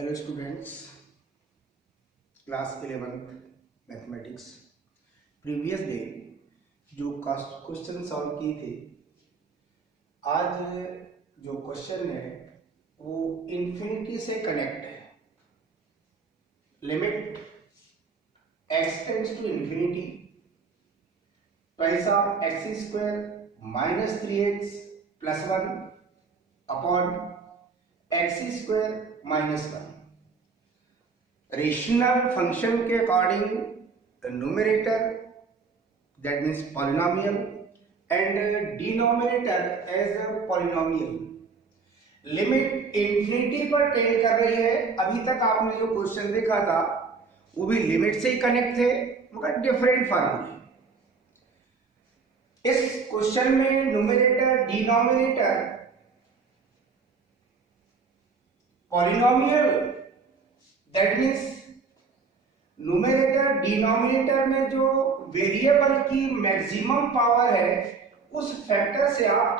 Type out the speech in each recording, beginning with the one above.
Hello students, class 11th mathematics. Previous day जो question solve किए थे, आज जो क्वेश्चन है वो इन्फिनिटी से कनेक्ट है। Limit x tends to infinity पैसा x square minus 3x plus 1 upon x square minus 1। Rational function के according numerator that means polynomial and denominator as a polynomial. Limit infinity पर tend कर रही है। अभी तक आपने जो क्वेश्चन देखा था वो भी लिमिट से ही कनेक्ट थे, मगर डिफरेंट फॉर्मूले। इस क्वेश्चन में numerator denominator polynomial that means numerator denominator में जो वेरिएबल की मैक्सिमम पावर है उस फैक्टर से आप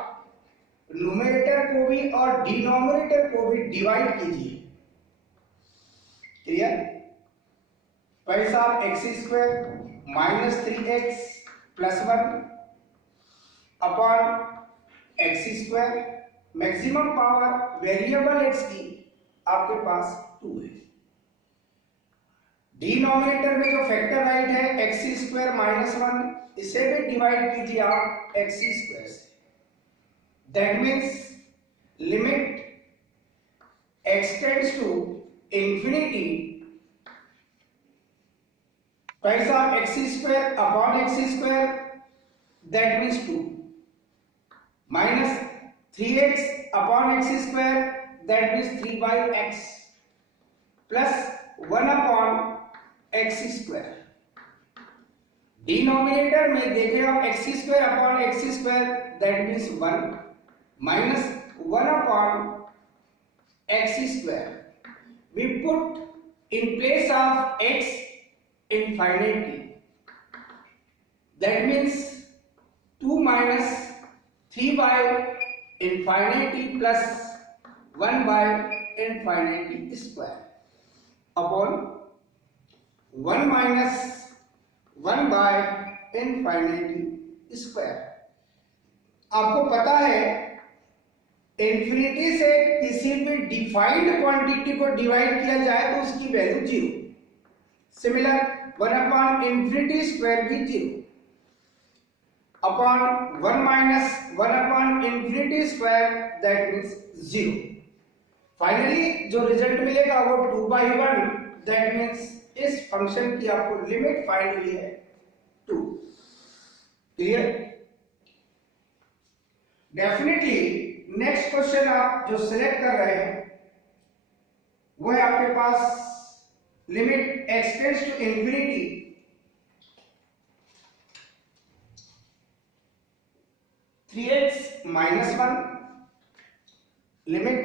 न्यूमरेटर को भी और डिनोमिनेटर को भी डिवाइड कीजिए। क्लियर? पैसा x square minus 3x plus 1 upon x square. Maximum power variable x की आपके पास 2 है। डिनोमिनेटर में जो फैक्टर राइट है एक्स स्क्वायर माइनस 1, इसे भी डिवाइड कीजिए आप एक्स स्क्वायर से। That means limit x tends to infinity पैसा x square upon x square that means 2 minus 3x upon x square that means 3/x plus 1 upon x square. Denominator में देखें आप x square upon x square that means 1 minus 1 upon x square. We put in place of x infinity, that means 2 minus 3 by infinity plus 1 by infinity square upon 1 minus 1 by infinity square। आपको पता है infinity से किसी भी defined quantity को divide किया जाए तो उसकी value 0। Similar 1 upon infinity square भी 0 upon 1 minus 1 upon infinity square that means 0। Finally जो रिजल्ट मिलेगा वो 2/1 दैट मीन्स इस फंक्शन की आपको लिमिट फाइंड हुई है 2। क्लियर? डेफिनेटली नेक्स्ट क्वेश्चन आप जो सिलेक्ट कर रहे हैं वो है आपके पास limit x tends to infinity three x minus 1 limit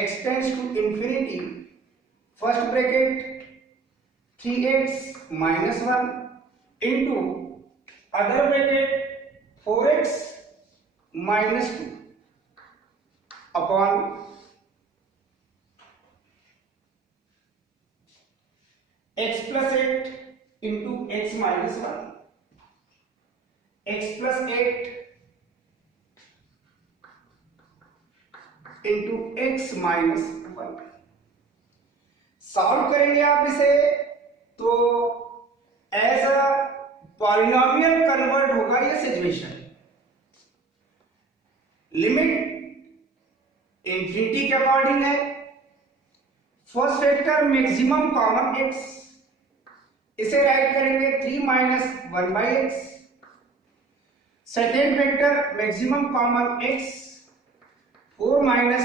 x tends to infinity first bracket 3x minus 1 into other bracket 4x minus 2 upon x plus 8 into x minus 1 x plus 8 into x minus 1। Solve करेंगे आप इसे तो as a polynomial convert होगा ये situation. Limit infinity के according है। First factor maximum common x, इसे write करेंगे 3 minus 1/x। Second vector maximum common x 4 minus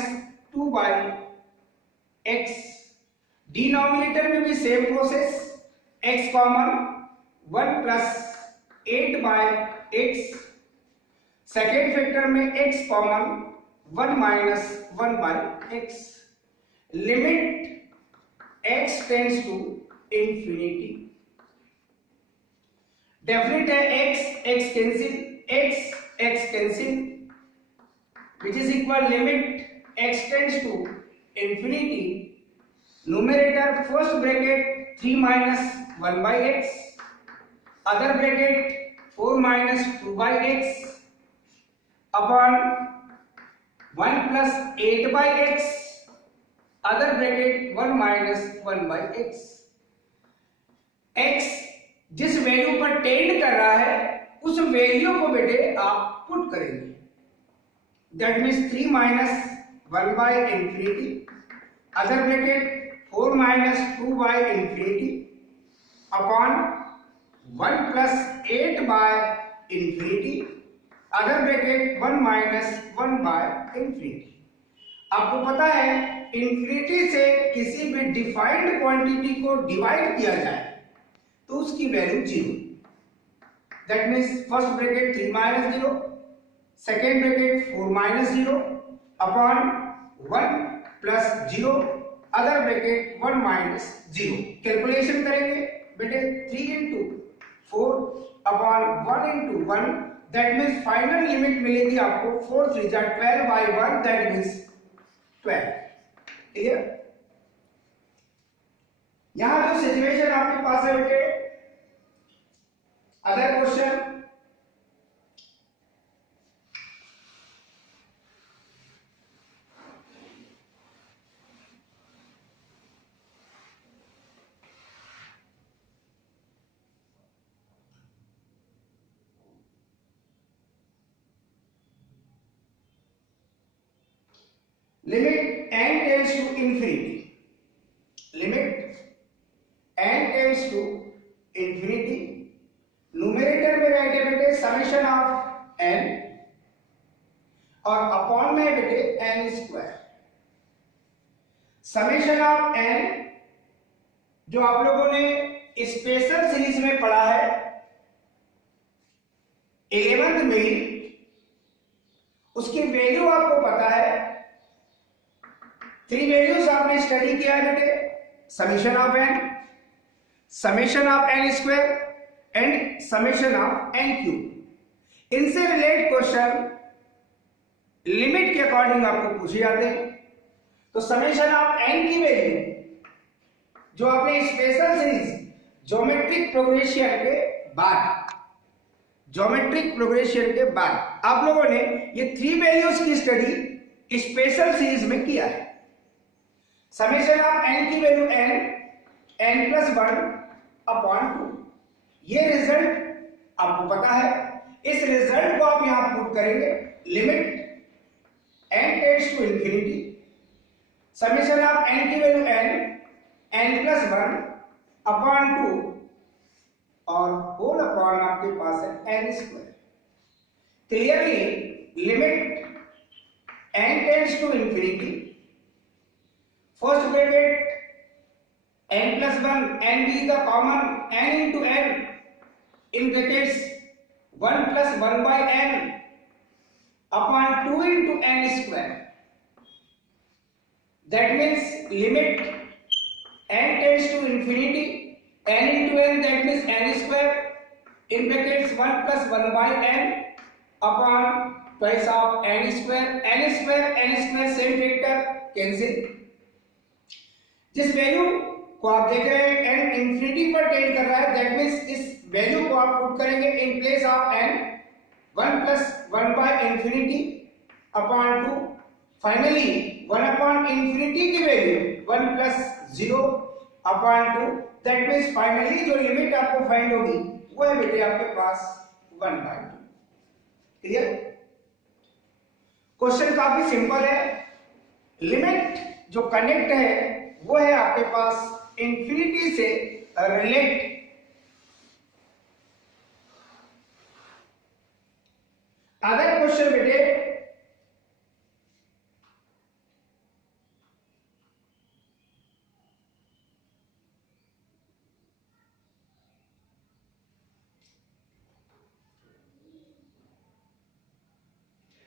2/x। Denominator में भी same process, x common 1 plus 8/x। Second vector में x common 1 minus 1/x। Limit x tends to infinity. Definite है x cancel which is equal limit x tends to infinity numerator first bracket 3 minus 1 by x, other bracket 4 minus 2 by x upon 1 plus 8 by x, other bracket 1 minus 1 by x। x जिस value पर tend कर रहा है उस value को बेटे आप put करेंगे, that means 3 minus 1 by infinity, other bracket 4 minus 2 by infinity upon 1 plus 8 by infinity, other bracket 1 minus 1 by infinity। आपको पता है इंफिनिटी से किसी भी डिफाइंड क्वांटिटी को डिवाइड किया जाए तो उसकी value 0, that means first bracket 3 minus 0, second bracket 4 minus 0 upon 1 plus 0, other bracket 1 minus 0। Calculation करेंगे बेटे 3 into 4 upon 1 into 1, that means final limit मिलेगी आपको 4 3 जा 12 by 1, दैट मीन्स 12। क्लियर? यहां जो सिचुएशन आपके पास है बेटे, other question, limit n tends to infinity, limit n tends to infinity, numerator में राइट है बेटे समेशन ऑफ n और अपॉन में बेटे n square. Summation of n जो आप लोगों ने स्पेशल सीरीज में पढ़ा है 11th में ही, उसकी वैल्यू आपको पता है, 3 वैल्यूज आपने स्टडी किया है बेटे, summation of n, summation of n square and summation of n cube. इनसे रिलेटेड क्वेश्चन लिमिट के अकॉर्डिंग आपको पूछे जाते हैं। तो समेशन ऑफ n की वैल्यू जो आपने स्पेशल सीरीज ज्योमेट्रिक प्रोग्रेशन के बाद, ज्योमेट्रिक प्रोग्रेशन के बाद आप लोगों ने ये 3 वैल्यूज की स्टडी स्पेशल सीरीज में किया है। समेशन ऑफ n की वैल्यू n plus 1 अपॉन 2, ये रिजल्ट आपको पता है। इस रिजल्ट को आप यहां पुट करेंगे, limit n tends to infinity, summation of n की वैल्यू n plus 1 अपॉन 2 और होल अपॉन आपके पास है n square. Clearly limit n tends to infinity, first bracket n plus 1, n be the common, n into n in brackets 1 plus 1 by n upon 2 into n square, that means limit n tends to infinity, n into n, that means n square in brackets 1 plus 1 by n upon twice of n square same factor cancel। जिस value को आप देख रहे हैं n infinity पर tend कर रहा है, दैट मींस इस वैल्यू को आप पुट करेंगे in place of n 1 plus 1 by infinity upon 2, finally 1 upon infinity की वैल्यू 1 plus 0 upon 2, that means finally जो लिमिट आपको फाइंड होगी वो है बेटे आपके पास 1 by 2। क्लियर? क्वेश्चन काफी सिंपल है। लिमिट जो कनेक्ट है वो है आपके पास इंफिनिटी से रिलेट। अदर क्वेश्चन बेटे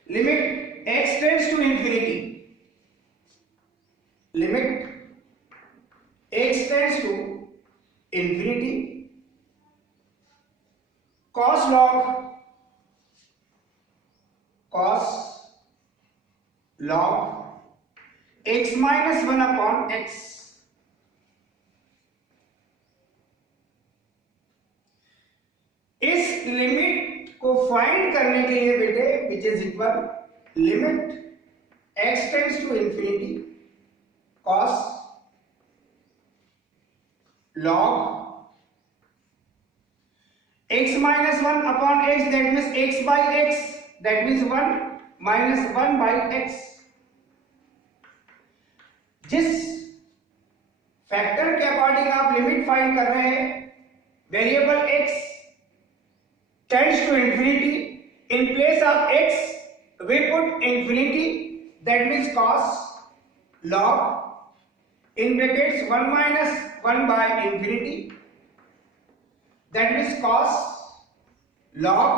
limit x tends to infinity, limit x tends to infinity, cos log x minus 1 upon x limit को फाइंड करने के लिए बेटे which is equal limit x tends to infinity cos log x minus 1 upon x, that means x by x, that means 1 minus 1 by x. जिस factor के according आप limit find कर रहे हैं, variable x tends to infinity, in place of x we put infinity, that means cos log in brackets 1 minus 1 by infinity, that means cos log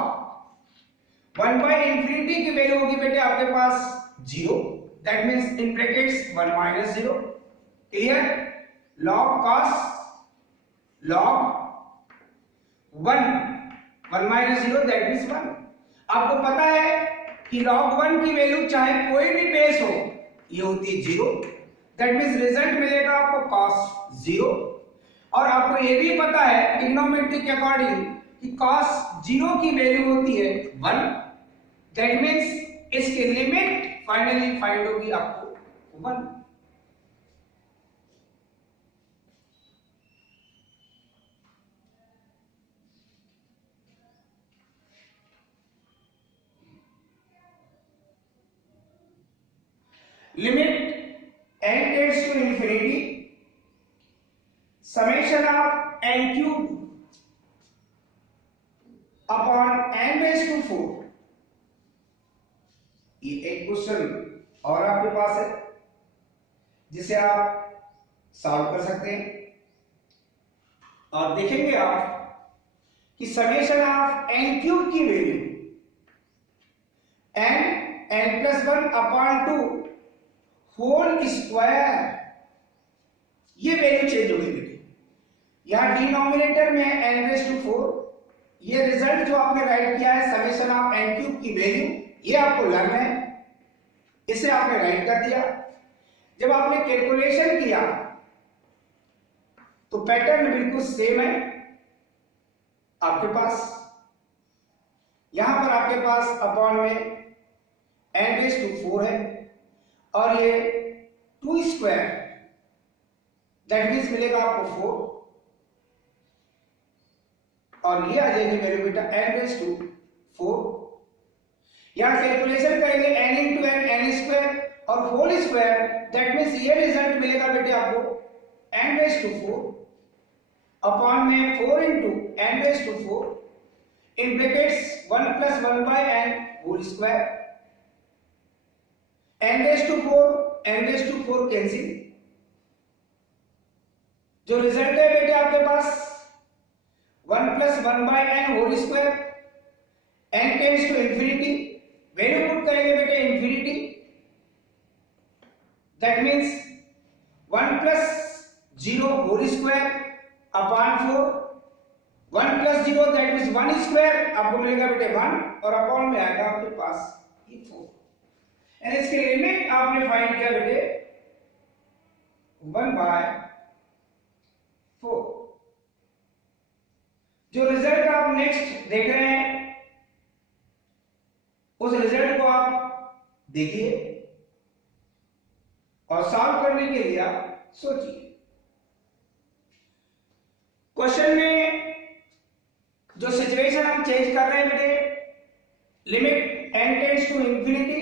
1 by infinity की value होगी बेटे आपके पास 0, that means in brackets 1 minus 0, clear, log cos log 1 minus 0, that means 1. आपको पता है कि log 1 की value चाहे कोई भी बेस हो ये होती है 0, that means रिजल्ट मिलेगा आपको cos 0. और आपको ये भी पता है ट्रिग्नोमेट्री के अकॉर्डिंग कि cos 0 की वैल्यू होती है 1, that means इसकी लिमिट फाइनली फाइंड होगी आपको 1. Limit n tends to infinity summation of n cube upon n raised to 4. ये एक क्वेश्चन और आपके पास है जिसे आप सॉल्व कर सकते हैं और देखेंगे आप कि समेशन ऑफ n क्यूब की value n plus 1 upon 2 whole square, ये वैल्यू चेंज होगी बेटे. यहां डिनोमिनेटर में n रेज़ टू 4, ये रिजल्ट जो आपने राइट किया है समेशन ऑफ n क्यूब की वैल्यू, ये आपको लर्न है, इसे आपने राइट कर दिया. जब आपने कैलकुलेशन किया तो पैटर्न बिल्कुल सेम है आपके पास. यहां पर आपके पास अपॉन में n रेज़ टू 4 है और ये 2 स्क्वायर, दैट मीन्स मिलेगा आपको 4 और ये आ जाएगी वैल्यू बेटा n रेज़ टू 4. यहां कैलकुलेशन करेंगे n इंटू n स्क्वायर और होल स्क्वायर, दैट मीन्स ये रिजल्ट मिलेगा बेटे आपको n रेज़ टू 4 अपॉन में 4 into n raise to 4 in brackets 1 plus 1 by n whole square. n raise to 4 cancel, जो result है बेटे आपके पास 1 plus 1 by n whole square, n tends to infinity, value put करेंगे बेटे infinity, that means 1 plus 0 whole square upon 4, 1 plus 0 that means 1 square, आपको मिलेगा बेटे 1 और अपॉन में आएगा आपके पास ये 4. एंड इसकी लिमिट आपने फाइंड किया बेटे 1 बाय 4. जो रिजल्ट आप नेक्स्ट देख रहे हैं उस रिजल्ट को आप देखिए और सॉल्व करने के लिए आप सोचिए. क्वेश्चन में जो सिचुएशन हम चेंज कर रहे हैं बेटे, limit n tends to infinity,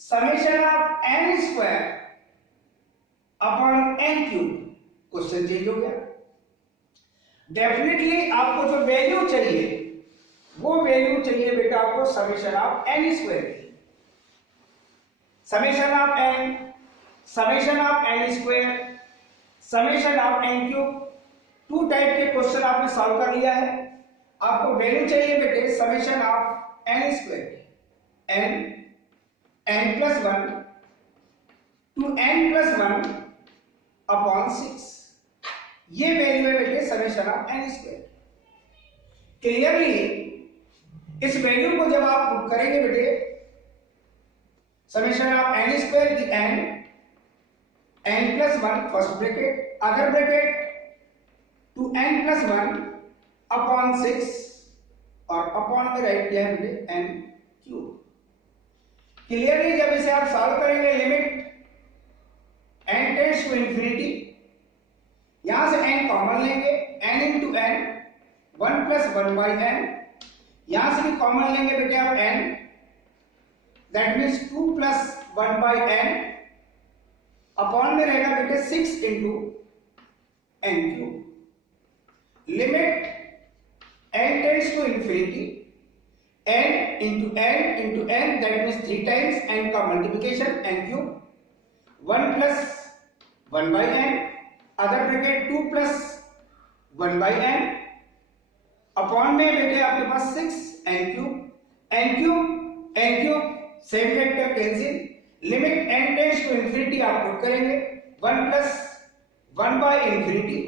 summation of n square upon n cube, question change हो गया. डेफिनेटली आपको जो वैल्यू चाहिए वो वैल्यू चाहिए बेटा आपको समेशन ऑफ n स्क्वायर की. Summation of n, summation of n square, summation of n cube, 2 type के क्वेश्चन आपने सॉल्व कर लिया है. आपको वैल्यू चाहिए बेटे समेशन ऑफ n स्क्वायर की, n plus 1 two n plus 1 upon 6, ये वैल्यू है बेटे summation of n square. Clearly इस वैल्यू को जब आप पुट करेंगे बेटे समेशन ऑफ n स्क्वायर की n plus 1 first bracket, other bracket two n plus 1 upon 6, और अपॉन में राइट किया है बेटे एन क्यूब। क्लियरली जब इसे आप सॉल्व करेंगे, limit n tends to infinity, यहां से n कॉमन लेंगे, n into n 1 plus 1 by n, यहां से भी कॉमन लेंगे बेटे आप n, that means 2 plus 1 by n, upon में रहेगा बेटे 6 into n cube. Limit n tends to infinity, n into n that means 3 times n का multiplication n cube, 1 plus 1 by n, other bracket 2 plus 1 by n, upon में बेटे आपके पास 6 n cube same factor cancel, limit n tends to infinity आप put करेंगे 1 plus 1 by infinity,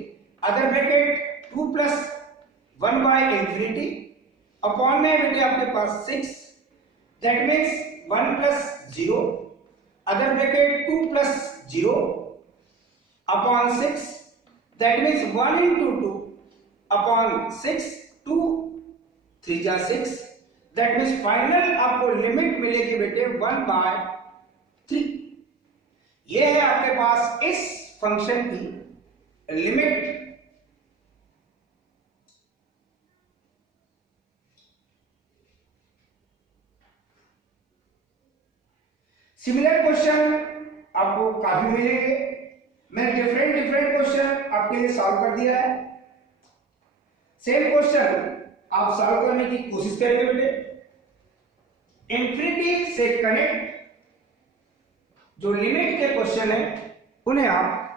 other bracket 2 plus 1 by infinity, upon में बेटे आपके पास 6, that means 1 plus 0, other bracket 2 plus 0 upon 6, that means 1 into 2 upon 6, 2 3 जा 6, that means final आपको limit मिलेगी बेटे 1 बाय 3। ये है आपके पास इस फंक्शन की लिमिट। सिमिलर क्वेश्चन आपको काफी मिलेंगे, मैं डिफरेंट क्वेश्चन आपके लिए सॉल्व कर दिया है। सेम क्वेश्चन आप सॉल्व करने की कोशिश करेंगे बेटे। इंफिनिटी से कनेक्ट जो लिमिट के क्वेश्चन है उन्हें आप